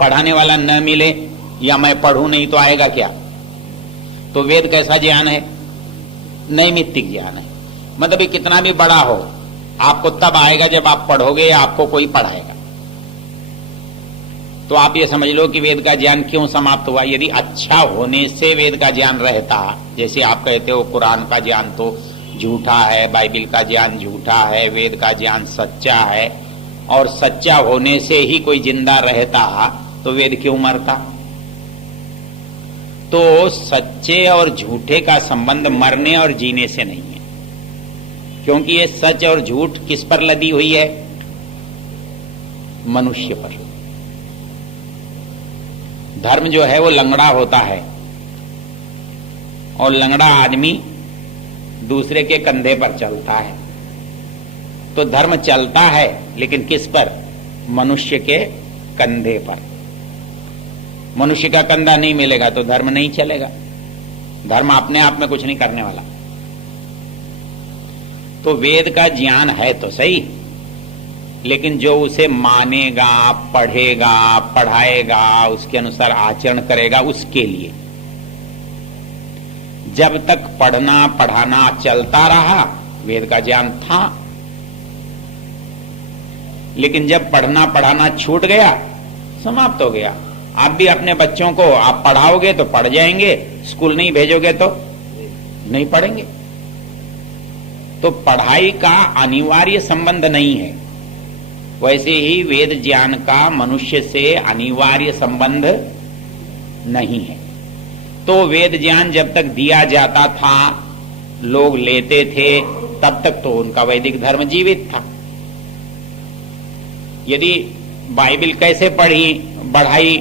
पढ़ाने वाला न मिले या मैं पढ़ूं नहीं तो आएगा क्या? तो वेद कैसा ज्ञान है? नैमित्तिक ज्ञान है। मतलब कितना भी बड़ा हो, आपको तब आएगा जब आप पढ़ोगे या आपको कोई पढ़ाएगा। तो आप ये समझ लो कि वेद का ज्ञान क्यों समाप्त हुआ। यदि अच्छा होने से वेद का ज्ञान रहता, जैसे आप कहते हो कुरान का ज्ञान तो झूठा है, बाइबिल का ज्ञान झूठा है, वेद का ज्ञान सच्चा है, और सच्चा होने से ही कोई जिंदा रहता, तो वेद क्यों मरता? तो सच्चे और झूठे का संबंध मरने और जीने से नहीं है, क्योंकि ये सच और झूठ किस पर लदी हुई है? मनुष्य पर। धर्म जो है वो लंगड़ा होता है, और लंगड़ा आदमी दूसरे के कंधे पर चलता है। तो धर्म चलता है, लेकिन किस पर? मनुष्य के कंधे पर। मनुष्य का कंधा नहीं मिलेगा तो धर्म नहीं चलेगा। धर्म अपने आप में कुछ नहीं करने वाला। तो वेद का ज्ञान है तो सही, लेकिन जो उसे मानेगा, पढ़ेगा, पढ़ाएगा, उसके अनुसार आचरण करेगा, उसके लिए। जब तक पढ़ना पढ़ाना चलता रहा, वेद का ज्ञान था। लेकिन जब पढ़ना पढ़ाना छूट गया, समाप्त हो गया। आप भी अपने बच्चों को आप पढ़ाओगे तो पढ़ जाएंगे, स्कूल नहीं भेजोगे तो नहीं पढ़ेंगे। तो पढ़ाई का अनिवार्य संबंध नहीं है, वैसे ही वेद ज्ञान का मनुष्य से अनिवार्य संबंध नहीं है। तो वेद ज्ञान जब तक दिया जाता था, लोग लेते थे, तब तक तो उनका वैदिक धर्म जीवित था। यदि बाइबिल कैसे बढ़ाई?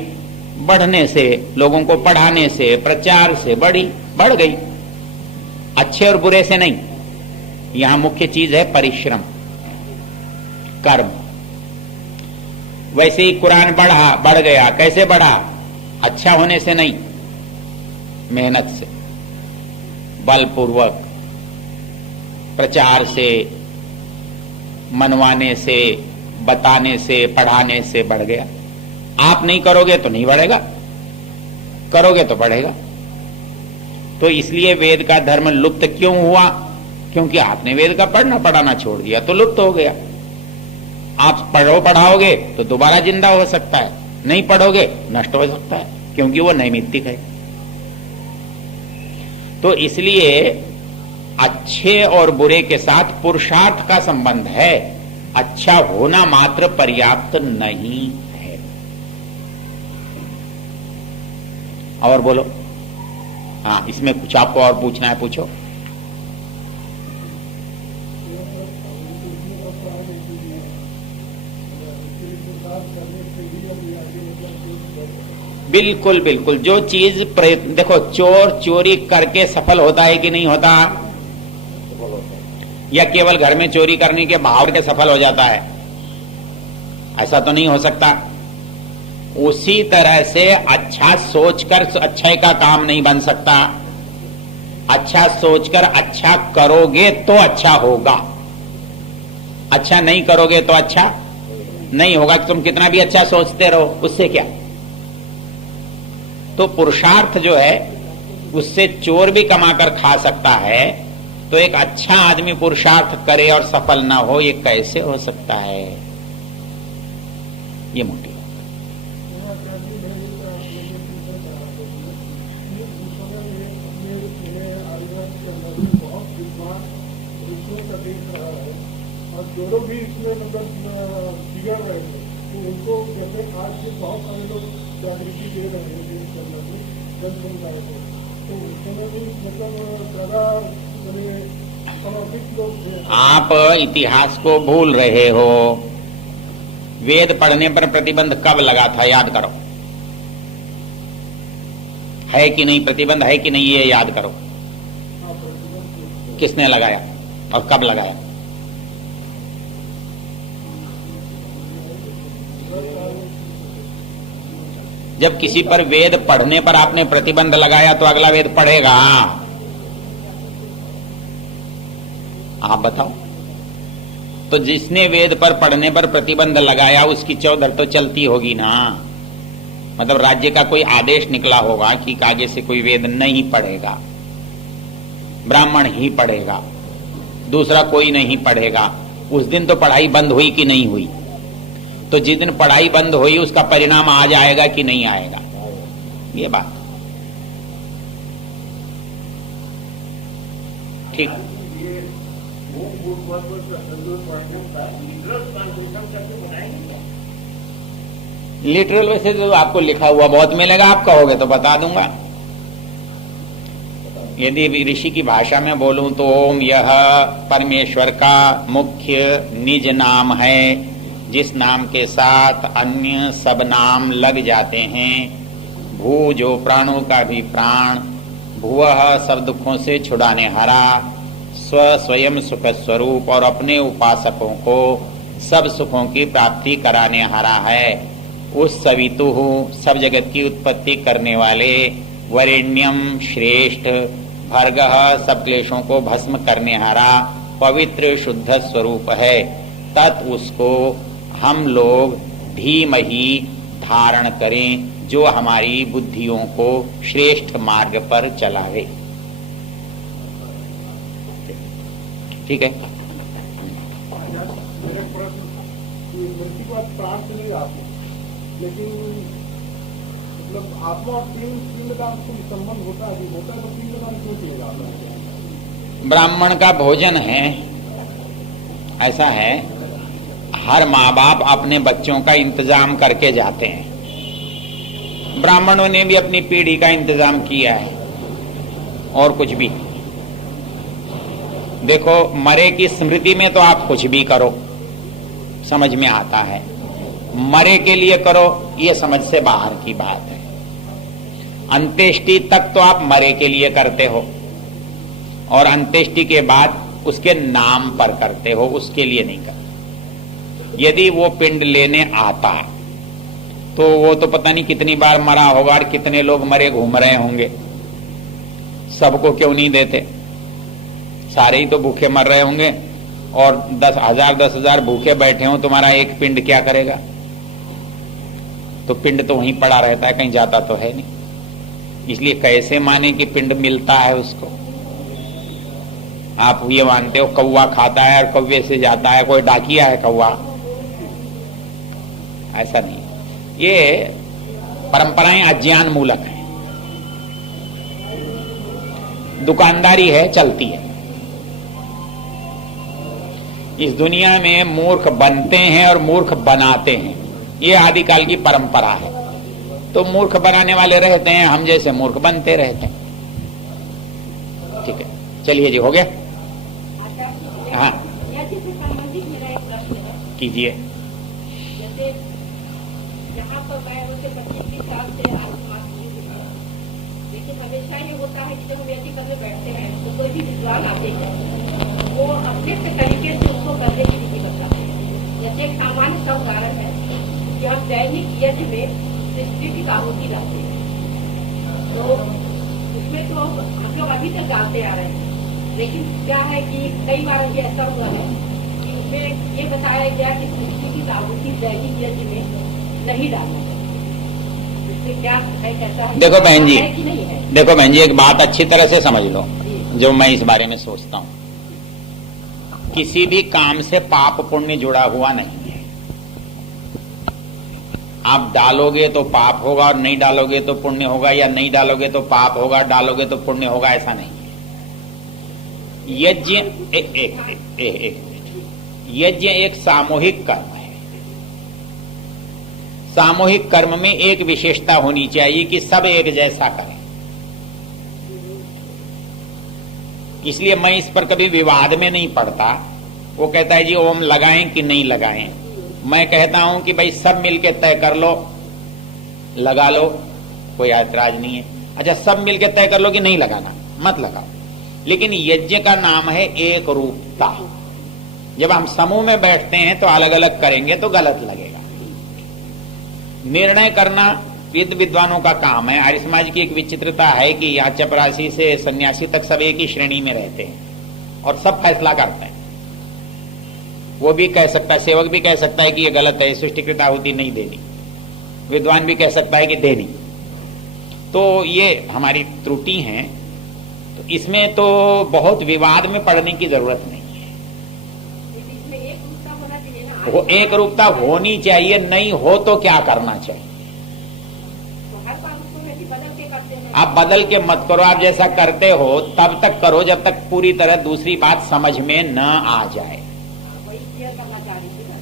बढ़ने से, लोगों को पढ़ाने से, प्रचार से बढ़ गई। अच्छे और बुरे से नहीं। यहां मुख्य चीज है परिश्रम, कर्म। वैसे ही कुरान बढ़ गया। कैसे बढ़ा? अच्छा होने से नहीं, मेहनत से, बलपूर्वक, प्रचार से, मनवाने से, बताने से, पढ़ाने से बढ़ गया। आप नहीं करोगे तो नहीं बढ़ेगा, करोगे तो बढ़ेगा। तो इसलिए वेद का धर्म लुप्त क्यों हुआ? क्योंकि आपने वेद का पढ़ना पढ़ाना छोड़ दिया, तो लुप्त हो गया। आप पढ़ाओगे तो दोबारा जिंदा हो सकता है, नहीं पढ़ोगे नष्ट हो सकता है, क्योंकि वो नैमित्तिक है। तो इसलिए अच्छे और बुरे के साथ पुरुषार्थ का संबंध है। अच्छा होना मात्र पर्याप्त नहीं है। और बोलो। हाँ, इसमें कुछ आपको और पूछना है, पूछो। बिल्कुल बिल्कुल। जो चीज देखो, चोर चोरी करके सफल होता है कि नहीं होता? या केवल घर में चोरी करने के भाव के सफल हो जाता है? ऐसा तो नहीं हो सकता। उसी तरह से अच्छा सोचकर अच्छाई का काम नहीं बन सकता। अच्छा सोचकर अच्छा करोगे तो अच्छा होगा, अच्छा नहीं करोगे तो अच्छा नहीं होगा। तुम कितना भी अच्छा सोचते रहो, उससे क्या? तो पुरुषार्थ जो है, उससे चोर भी कमाकर खा सकता है। तो एक अच्छा आदमी पुरुषार्थ करे और सफल ना हो, ये कैसे हो सकता है? ये मोटी जो भी इसमें मतलब बिगड़ रहे थे, तो उनको जैसे आज से बहुत सारे लोग जागृति दे रहे हैं जन समुदाय को, तो उस समय भी मतलब ज्यादा समर्पित लोग थे। आप इतिहास को भूल रहे हो। वेद पढ़ने पर प्रतिबंध कब लगा था, याद करो। है कि नहीं प्रतिबंध, है कि नहीं, ये याद करो। किसने लगाया और कब लगाया? जब किसी पर वेद पढ़ने पर आपने प्रतिबंध लगाया तो अगला वेद पढ़ेगा? आप बताओ। तो जिसने वेद पर पढ़ने पर प्रतिबंध लगाया, उसकी चौधर तो चलती होगी ना। मतलब राज्य का कोई आदेश निकला होगा कि आगे से कोई वेद नहीं पढ़ेगा, ब्राह्मण ही पढ़ेगा, दूसरा कोई नहीं पढ़ेगा, उस दिन तो पढ़ाई बंद हुई कि नहीं हुई? तो जिस दिन पढ़ाई बंद हुई उसका परिणाम आ जाएगा कि नहीं आएगा? ये बात ठीक। लिटरल वैसे तो आपको लिखा हुआ बहुत मिलेगा, आप कहोगे तो बता दूंगा। यदि ऋषि की भाषा में बोलूं तो ओम यह परमेश्वर का मुख्य निज नाम है, जिस नाम के साथ अन्य सब नाम लग जाते हैं। भू जो प्राणों का भी प्राण, भुवः सब दुखों से छुड़ाने हारा, स्व स्वयं सुख स्वरूप और अपने उपासकों को सब सुखों की प्राप्ति कराने हारा है। उस सवितु सब जगत की उत्पत्ति करने वाले, वरेण्यम श्रेष्ठ, भर्गः सब क्लेशों को भस्म करने हारा पवित्र शुद्ध स्वरूप है। तत् उसको हम लोग धीमहि धारण करें, जो हमारी बुद्धियों को श्रेष्ठ मार्ग पर चलावे। ठीक है। मेरे प्रश्न की बात प्राप्त नहीं आती, लेकिन मतलब आत्मा और पिंड का कोई संबंध होता है? होता है तो पिंड का क्यों चाहिए जाता है? ब्राह्मण का भोजन है, ऐसा है, हर माँ बाप अपने बच्चों का इंतजाम करके जाते हैं। ब्राह्मणों ने भी अपनी पीढ़ी का इंतजाम किया है। और कुछ भी देखो, मरे की स्मृति में तो आप कुछ भी करो समझ में आता है, मरे के लिए करो ये समझ से बाहर की बात है। अंत्येष्टि तक तो आप मरे के लिए करते हो, और अंत्येष्टि के बाद उसके नाम पर करते हो, उसके लिए नहीं करते। यदि वो पिंड लेने आता है तो वो तो पता नहीं कितनी बार मरा होगा और कितने लोग मरे घूम रहे होंगे, सबको क्यों नहीं देते? सारे ही तो भूखे मर रहे होंगे, और 10,000 भूखे बैठे हो, तुम्हारा एक पिंड क्या करेगा? तो पिंड तो वहीं पड़ा रहता है, कहीं जाता तो है नहीं। इसलिए कैसे माने कि पिंड मिलता है उसको? आप ये मानते हो कौवा खाता है और कौवे से जाता है, कोई डाकिया है कौवा? ऐसा नहीं। ये परंपराएं अज्ञान मूलक हैं, दुकानदारी है, चलती है। इस दुनिया में मूर्ख बनते हैं और मूर्ख बनाते हैं, ये आदिकाल की परंपरा है। तो मूर्ख बनाने वाले रहते हैं, हम जैसे मूर्ख बनते रहते हैं। ठीक है, चलिए जी, हो गया। हाँ कीजिए। जैसे यहाँ पर मैं उनसे 25 साल से लेकिन हमेशा ये होता है कि जब हम यदि करने बैठते हैं तो कोई भी विद्वान आते हैं, वो अपने तरीके से उसको करने की विधि बताते हैं। जैसे एक सामान्य सा उदाहरण है कि हम दैनिक यज्ञ में सृष्टि की आहुति लाते हैं, तो उसमें तो हम लोग अभी तक डालते आ रहे हैं। लेकिन क्या है कि कई बार अभी ऐसा हुआ है कि उसमें ये बताया गया कि सृष्टि की आहुति दैनिक यज्ञ में नहीं डालना चाहिए। क्या है, कैसा है? देखो बहन जी, है कि नहीं है? देखो बहन जी, एक बात अच्छी तरह से समझ लो जो मैं इस बारे में सोचता हूं। किसी भी काम से पाप पुण्य जुड़ा हुआ नहीं है। आप डालोगे तो पाप होगा और नहीं डालोगे तो पुण्य होगा, या नहीं डालोगे तो पाप होगा, डालोगे तो पुण्य होगा, ऐसा नहीं है। यज्ञ यज्ञ एक सामूहिक कर्म है। सामूहिक कर्म में एक विशेषता होनी चाहिए कि सब एक जैसा करें। इसलिए मैं इस पर कभी विवाद में नहीं पड़ता। वो कहता है जी ओम लगाएं कि नहीं लगाएं, मैं कहता हूं कि भाई सब मिलके तय कर लो, लगा लो, कोई ऐतराज नहीं है। अच्छा, सब मिलके तय कर लो कि नहीं लगाना, मत लगाओ। लेकिन यज्ञ का नाम है एक रूपता। जब हम समूह में बैठते हैं तो अलग अलग करेंगे तो गलत लगेगा। निर्णय करना वेद विद्वानों का काम है। आर्य समाज की एक विचित्रता है कि यहाँ चपरासी से सन्यासी तक सब एक ही श्रेणी में रहते हैं और सब फैसला करते हैं। वो भी कह सकता है, सेवक भी कह सकता है कि ये गलत है, सृष्टिकृत आहुति नहीं देनी, विद्वान भी कह सकता है कि दे नहीं। तो ये हमारी त्रुटि है। तो इसमें तो बहुत विवाद में पड़ने की जरूरत नहीं है। इसमें एक रूपता होना चाहिए ना। वो एक रूपता होनी चाहिए, नहीं हो तो क्या करना चाहिए? तो हर बार उसको वैसे बदल के करते हैं। आप बदल के मत करो, आप जैसा करते हो तब तक करो जब तक पूरी तरह दूसरी बात समझ में न आ जाए। वही क्लियर करना चाह रही थी ना।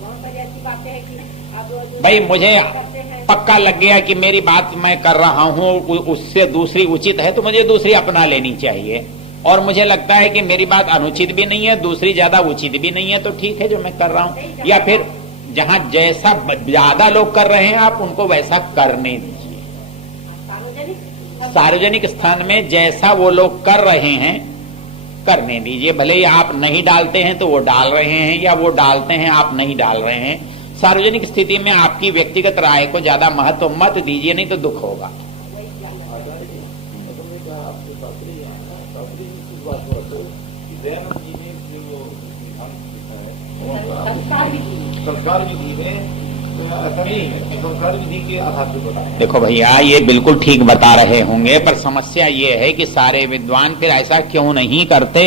बहुत सारी ऐसी बातें हैं कि अब भाई मुझे करते हैं। पक्का लग गया कि मेरी बात मैं कर रहा हूं उससे दूसरी उचित है तो मुझे दूसरी अपना लेनी चाहिए, और मुझे लगता है कि मेरी बात अनुचित भी नहीं है, दूसरी ज्यादा उचित भी नहीं है, तो ठीक है जो मैं कर रहा हूं। या फिर जहां जैसा ज्यादा लोग कर रहे हैं आप उनको वैसा करने दीजिए। सार्वजनिक स्थान में जैसा वो लोग कर रहे हैं करने दीजिए। भले ही आप नहीं डालते हैं तो वो डाल रहे हैं, या वो डालते हैं आप नहीं डाल रहे हैं। सार्वजनिक स्थिति में आपकी व्यक्तिगत राय को ज्यादा महत्व मत दीजिए, नहीं तो दुख होगा। संस्कार विधि में संस्कार विधि के आधार पर बताया। देखो भैया ये बिल्कुल ठीक बता रहे होंगे, पर समस्या ये है कि सारे विद्वान फिर ऐसा क्यों नहीं करते?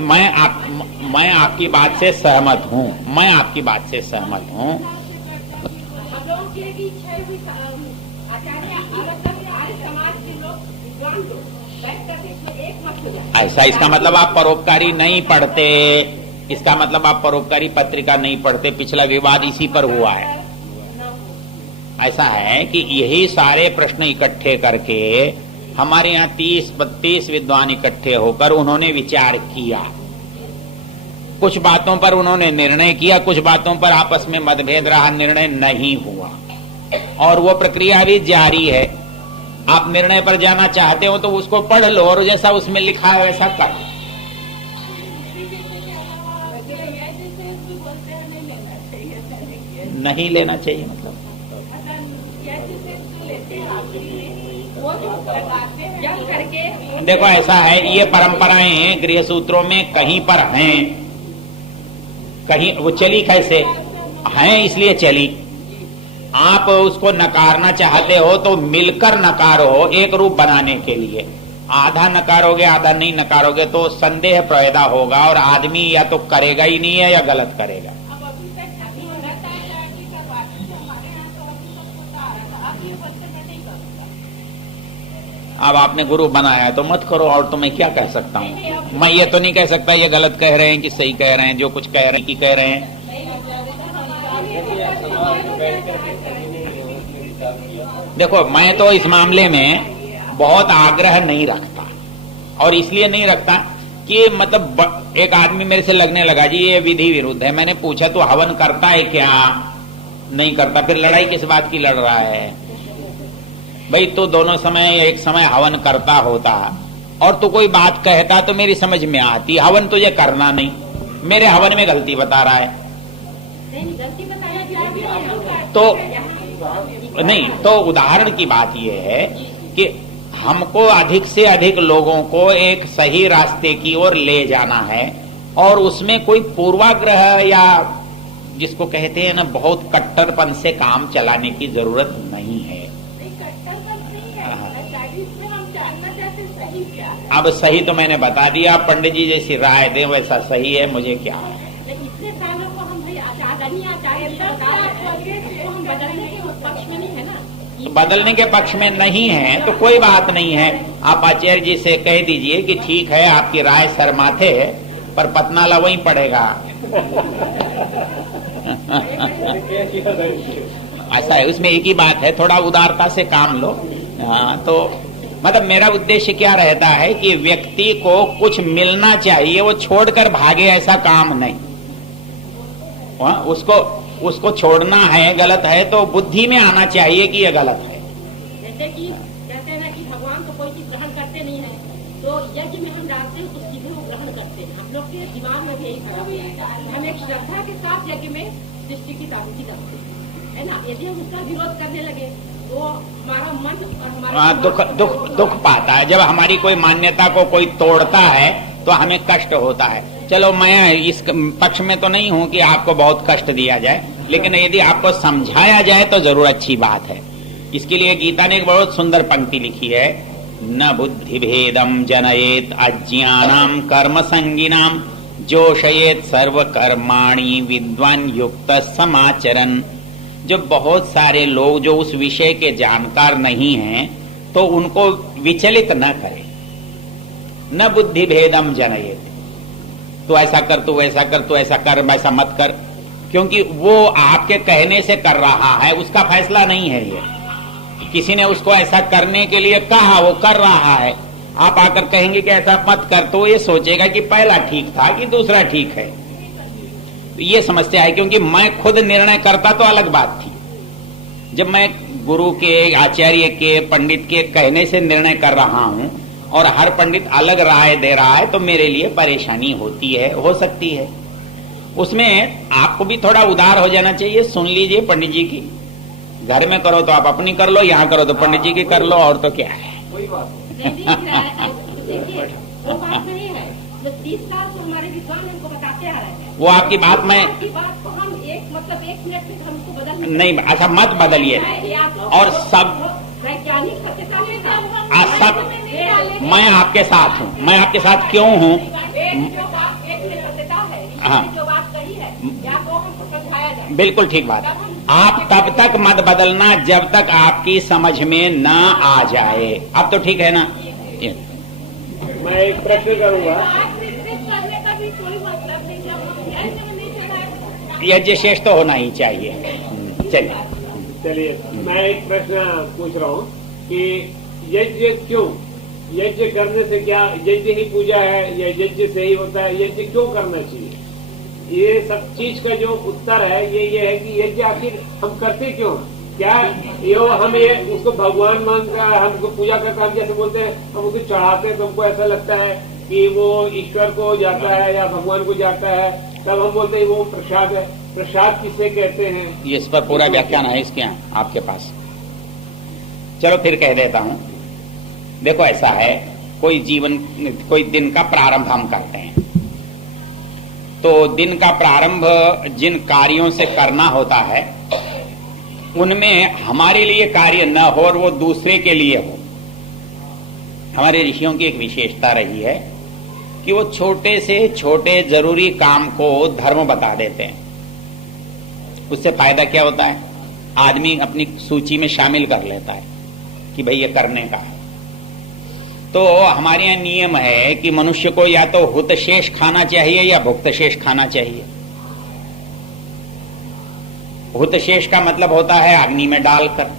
मैं आपकी बात से सहमत हूँ, मैं आपकी बात से सहमत हूँ। हम लोगों की एक इच्छा है कि आचार्य अलग आर्य समाज के लोग विद्वान लोग बैठ करके इसमें एक मत हो जाए। ऐसा इसका मतलब आप परोपकारी नहीं पढ़ते, इसका मतलब आप परोपकारी पत्रिका नहीं पढ़ते। पिछला विवाद इसी पर हुआ है। ऐसा है कि यही सारे प्रश्न इकट्ठे करके हमारे यहाँ 30-32 विद्वान इकट्ठे होकर उन्होंने विचार किया। कुछ बातों पर उन्होंने निर्णय किया, कुछ बातों पर आपस में मतभेद रहा, निर्णय नहीं हुआ, और वो प्रक्रिया भी जारी है। आप निर्णय पर जाना चाहते हो तो उसको पढ़ लो और जैसा उसमें लिखा है वैसा कर। नहीं लेना चाहिए मतलब देखो ऐसा है, ये परंपराएं हैं गृह सूत्रों में कहीं पर हैं, कहीं वो चली कैसे हैं इसलिए चली। आप उसको नकारना चाहते हो तो मिलकर नकारो, एक रूप बनाने के लिए। आधा नकारोगे आधा नहीं नकारोगे तो संदेह पैदा होगा, और आदमी या तो करेगा ही नहीं है या गलत करेगा। अब आपने गुरु बनाया है तो मत करो, और तो मैं क्या कह सकता हूँ? मैं ये तो नहीं कह सकता ये गलत कह रहे हैं कि सही कह रहे हैं, जो कुछ कह रहे हैं कि कह रहे हैं। देखो मैं तो इस मामले में बहुत आग्रह नहीं रखता, और इसलिए नहीं रखता कि मतलब एक आदमी मेरे से लगने लगा जी ये विधि विरुद्ध है। मैंने पूछा तो हवन करता है क्या? नहीं करता। फिर लड़ाई किस बात की लड़ रहा है? भाई तो दोनों समय एक समय हवन करता होता और तू कोई बात कहता तो मेरी समझ में आती। हवन तुझे करना नहीं, मेरे हवन में गलती बता रहा है। तो नहीं, तो उदाहरण की बात यह है कि हमको अधिक से अधिक लोगों को एक सही रास्ते की ओर ले जाना है, और उसमें कोई पूर्वाग्रह या जिसको कहते हैं ना बहुत कट्टरपन से काम चलाने की जरूरत नहीं है। अब सही तो मैंने बता दिया, पंडित जी जैसी राय दें वैसा सही है, मुझे क्या है। इतने सालों को हम बदलने के पक्ष में नहीं है ना। तो बदलने के पक्ष में नहीं है तो कोई बात नहीं है। आप आचार्य जी से कह दीजिए कि ठीक है आपकी राय सर माथे है, पर पतनाला वहीं पड़ेगा। ऐसा है, उसमें एक ही बात है, थोड़ा उदारता से काम लो। हाँ, तो मतलब मेरा उद्देश्य क्या रहता है कि व्यक्ति को कुछ मिलना चाहिए, वो छोड़कर भागे ऐसा काम नहीं। उसको छोड़ना है, गलत है तो बुद्धि में आना चाहिए कि यह गलत है। जैसे कि कहते हैं कि भगवान को कोई चीज ग्रहण करते नहीं है, तो यज्ञ में हम डालते हैं तो सीधे वो ग्रहण करते हैं। हम लोग के दिमाग में भी यही खराब है। हम एक श्रद्धा के साथ यज्ञ में सृष्टि की ताकत करते है ना। यदि हम उसका विरोध करने लगे तो हमारा मन और हमारा दुख पाता है। जब हमारी कोई मान्यता को कोई तोड़ता है तो हमें कष्ट होता है। चलो मैं इस पक्ष में तो नहीं हूं कि आपको बहुत कष्ट दिया जाए, लेकिन यदि आपको समझाया जाए तो जरूर अच्छी बात है। इसके लिए गीता ने एक बहुत सुंदर पंक्ति लिखी है, न बुद्धि भेदम जनयेत अज्ञानाम कर्म संगिनाम जोशयेत सर्व कर्माणि विद्वान युक्त समाचरन। जो बहुत सारे लोग जो उस विषय के जानकार नहीं हैं तो उनको विचलित न करे। न बुद्धि भेदम जनयेत, तो ऐसा कर, तू ऐसा कर, तू ऐसा कर, ऐसा मत कर, क्योंकि वो आपके कहने से कर रहा है, उसका फैसला नहीं है। ये किसी ने उसको ऐसा करने के लिए कहा, वो कर रहा है, आप आकर कहेंगे कि ऐसा मत कर, तो ये सोचेगा कि पहला ठीक था कि दूसरा ठीक है। तो ये समस्या है, क्योंकि मैं खुद निर्णय करता तो अलग बात थी। जब मैं गुरु के, आचार्य के, पंडित के कहने से निर्णय कर रहा हूं और हर पंडित अलग राय दे रहा है तो मेरे लिए परेशानी होती है, हो सकती है। उसमें आपको भी थोड़ा उदार हो जाना चाहिए। सुन लीजिए पंडित जी की, घर में करो तो आप अपनी कर लो, यहाँ करो तो पंडित जी की कर लो, और तो क्या है। कोई बात देखिए वो बात नहीं है, जो 30 साल से हमारे विद्वान हमको बताते आ रहे हैं, वो आपकी बात में आपकी बात को हम एक मिनट में हमको बदल नहीं, अच्छा मत बदलिए। और सब वैज्ञानिक सत्यता के सब मैं आपके साथ हूँ। मैं आपके साथ क्यों हूँ? जो बात एक में सत्यता है, हाँ। जो बात कही है, या तो हमको समझाया जाए। बिल्कुल ठीक बात। आप तब तक मत बदलना जब तक आपकी समझ में ना आ जाए। अब तो ठीक है ना? मैं एक प्रश्न करूंगा। करने का भी कोई मतलब नहीं, जब ऐसे में नहीं चला है। यज्ञ शेष तो होना ही चाहिए। चलिए चलिए मैं एक प्रश्न पूछ रहा हूँ कि यज्ञ क्यों, यज्ञ करने से क्या यज्ञ ही पूजा है या यज्ञ से ही होता है, यज्ञ क्यों करना चाहिए? ये सब चीज का जो उत्तर है ये है कि यज्ञ आखिर हम करते क्यों? क्या यो हम ये उसको भगवान मानकर हमको पूजा करते, हम जैसे बोलते हैं हम उसे चढ़ाते हैं तो हमको ऐसा लगता है कि वो ईश्वर को जाता है या भगवान को जाता है, तब हम बोलते हैं वो प्रसाद है। प्रसाद किसे कहते हैं? ये इस पर पूरा व्याख्यान है इसके यहाँ आपके पास। चलो फिर कह देता हूँ। देखो ऐसा है, कोई दिन का प्रारंभ हम करते हैं, तो दिन का प्रारंभ जिन कार्यों से करना होता है उनमें हमारे लिए कार्य न हो और वो दूसरे के लिए हो। हमारे ऋषियों की एक विशेषता रही है कि वो छोटे से छोटे जरूरी काम को धर्म बता देते हैं। उससे फायदा क्या होता है? आदमी अपनी सूची में शामिल कर लेता है कि भाई ये करने का है। तो हमारे यहाँ नियम है कि मनुष्य को या तो हुत शेष खाना चाहिए या भुक्त शेष खाना चाहिए। हुत शेष का मतलब होता है अग्नि में डालकर,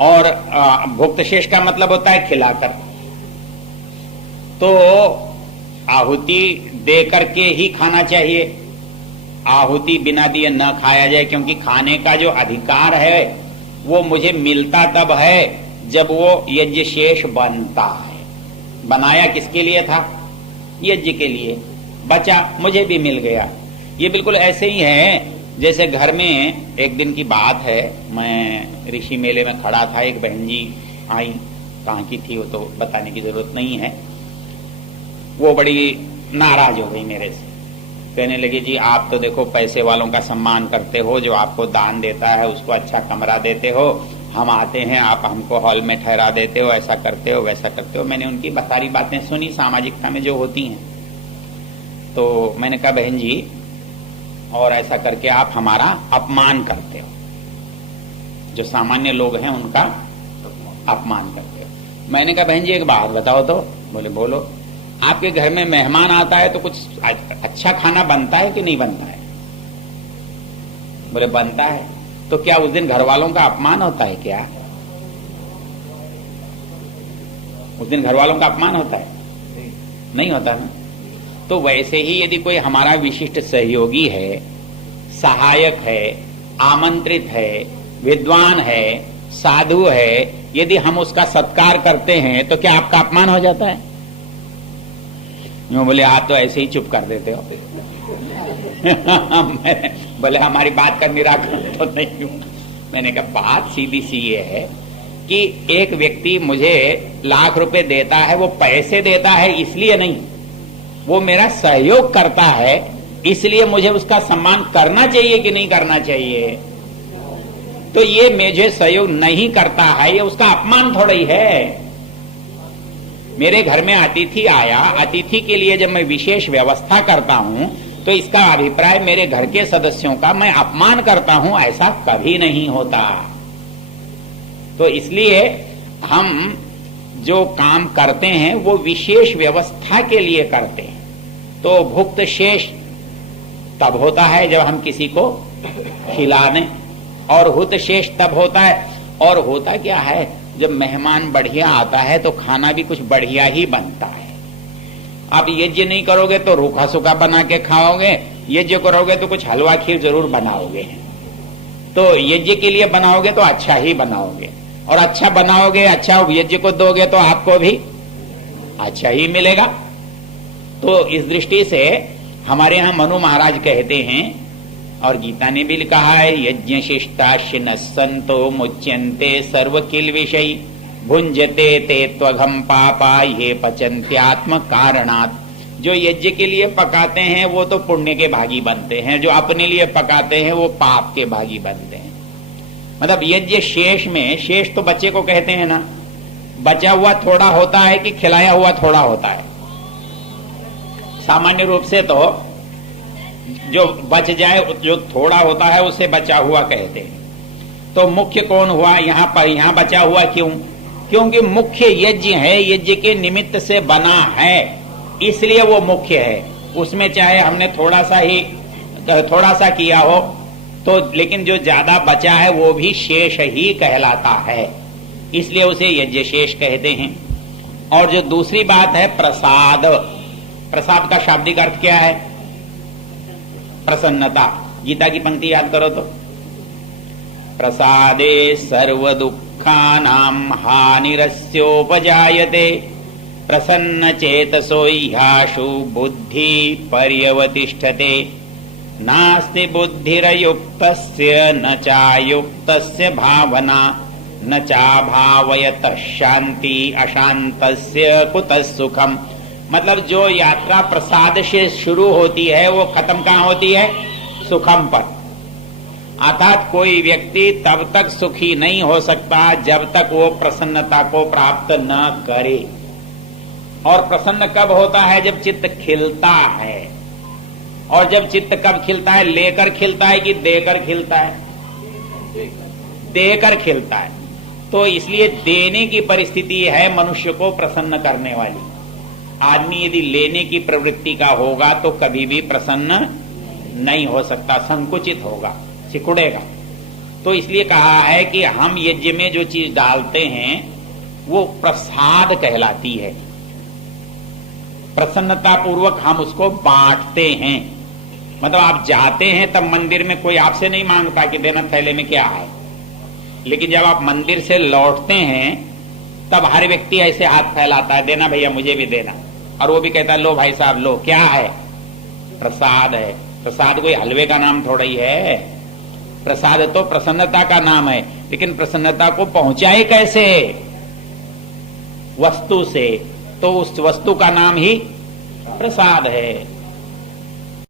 और भुक्त शेष का मतलब होता है खिलाकर। तो आहुति दे करके ही खाना चाहिए, आहुति बिना दिए न खाया जाए, क्योंकि खाने का जो अधिकार है वो मुझे मिलता तब है जब वो यज्ञ शेष बनता है। बनाया किसके लिए था? यज्ञ के लिए। बचा, मुझे भी मिल गया। ये बिल्कुल ऐसे ही है जैसे घर में एक दिन की बात है, मैं ऋषि मेले में खड़ा था, एक बहन जी आई, कहाँ की थी वो तो बताने की जरूरत नहीं है। वो बड़ी नाराज हो गई मेरे से, कहने लगी जी आप तो देखो पैसे वालों का सम्मान करते हो, जो आपको दान देता है उसको अच्छा कमरा देते हो, हम आते हैं आप हमको हॉल में ठहरा देते हो, ऐसा करते हो वैसा करते हो। मैंने उनकी सारी बातें सुनी सामाजिकता में जो होती हैं। तो मैंने कहा बहन जी और ऐसा करके आप हमारा अपमान करते हो, जो सामान्य लोग हैं उनका अपमान करते हो। मैंने कहा बहन जी एक बात बताओ तो। बोले बोलो। आपके घर में मेहमान आता है तो कुछ अच्छा खाना बनता है कि नहीं बनता है? बोले बनता है। तो क्या उस दिन घर वालों का अपमान होता है क्या? उस दिन घर वालों का अपमान होता है? नहीं होता ना। तो वैसे ही यदि कोई हमारा विशिष्ट सहयोगी है, सहायक है, आमंत्रित है, विद्वान है, साधु है, यदि हम उसका सत्कार करते हैं तो क्या आपका अपमान हो जाता है? यूं बोले आप तो ऐसे ही चुप कर देते हो। बोले हमारी बात का निराकरण तो नहीं हूं। मैंने कहा बात सीधी सी ये है कि एक व्यक्ति मुझे लाख रुपए देता है, वो पैसे देता है इसलिए नहीं, वो मेरा सहयोग करता है, इसलिए मुझे उसका सम्मान करना चाहिए कि नहीं करना चाहिए? तो ये मुझे सहयोग नहीं करता है, ये उसका अपमान थोड़ा ही है। मेरे घर में अतिथि आया, अतिथि के लिए जब मैं विशेष व्यवस्था करता हूं तो इसका अभिप्राय मेरे घर के सदस्यों का मैं अपमान करता हूं, ऐसा कभी नहीं होता। तो इसलिए हम जो काम करते हैं वो विशेष व्यवस्था के लिए करते हैं। तो भुक्त शेष तब होता है जब हम किसी को खिलाने, और हुत शेष तब होता है। और होता क्या है, जब मेहमान बढ़िया आता है तो खाना भी कुछ बढ़िया ही बनता है। आप यज्ञ नहीं करोगे तो रूखा सूखा बना के खाओगे, यज्ञ करोगे तो कुछ हलवा खीर जरूर बनाओगे। तो यज्ञ के लिए बनाओगे तो अच्छा ही बनाओगे, और अच्छा बनाओगे, अच्छा यज्ञ को दोगे तो आपको भी अच्छा ही मिलेगा। तो इस दृष्टि से हमारे यहाँ मनु महाराज कहते हैं, और गीता ने भी कहा है, यज्ञ शिष्टाश्य न संतो मुच्यन्ते सर्व किल विषय भुंजते ते त्वघम पापा ये पचन्त्यात्म कारणात्। जो यज्ञ के लिए पकाते हैं वो तो पुण्य के भागी बनते हैं, जो अपने लिए पकाते हैं वो पाप के भागी बनते हैं। मतलब यज्ञ शेष में, शेष तो बच्चे को कहते हैं ना, बचा हुआ थोड़ा होता है कि खिलाया हुआ थोड़ा होता है? सामान्य रूप से तो जो बच जाए, जो थोड़ा होता है उसे बचा हुआ कहते हैं। तो मुख्य कौन हुआ यहाँ पर? यहाँ बचा हुआ क्यों? क्योंकि मुख्य यज्ञ है, यज्ञ के निमित्त से बना है, इसलिए वो मुख्य है। उसमें चाहे हमने थोड़ा सा किया हो तो, लेकिन जो ज्यादा बचा है वो भी शेष ही कहलाता है, इसलिए उसे यज्ञ शेष कहते हैं। और जो दूसरी बात है प्रसाद, प्रसाद का शाब्दिक अर्थ क्या है? प्रसन्नता। गीता की पंक्ति याद करो तो, प्रसादे सर्व दुःखानां हानिरस्योपजायते प्रसन्न चेतसो ह्याशु बुद्धि पर्यवतिष्ठते नास्ति बुद्धिरयुक्तस्य न चायुक्तस्य भावना न चाभावयतः शांति अशांतस्य कुतः सुखम। मतलब जो यात्रा प्रसाद से शुरू होती है वो खत्म कहां होती है? सुखम पर। अर्थात कोई व्यक्ति तब तक सुखी नहीं हो सकता जब तक वो प्रसन्नता को प्राप्त न करे। और प्रसन्न कब होता है? जब चित्त खिलता है। और जब चित्त कब खिलता है? लेकर खिलता है कि देकर खिलता है? देकर खिलता है। तो इसलिए देने की परिस्थिति है मनुष्य को प्रसन्न करने वाली। आदमी यदि लेने की प्रवृत्ति का होगा तो कभी भी प्रसन्न नहीं हो सकता, संकुचित होगा, सिकुड़ेगा। तो इसलिए कहा है कि हम यज्ञ में जो चीज डालते हैं वो प्रसाद कहलाती है। प्रसन्नता पूर्वक हम उसको बांटते हैं। मतलब आप जाते हैं तब मंदिर में कोई आपसे नहीं मांगता कि देना थैले में क्या है, लेकिन जब आप मंदिर से लौटते हैं तब हर व्यक्ति ऐसे हाथ फैलाता है, देना भैया मुझे भी देना। और वो भी कहता है लो भाई साहब लो, क्या है? प्रसाद है। प्रसाद कोई हलवे का नाम थोड़ा ही है, प्रसाद तो प्रसन्नता का नाम है। लेकिन प्रसन्नता को पहुंचाए कैसे? वस्तु से। तो उस वस्तु का नाम ही प्रसाद है।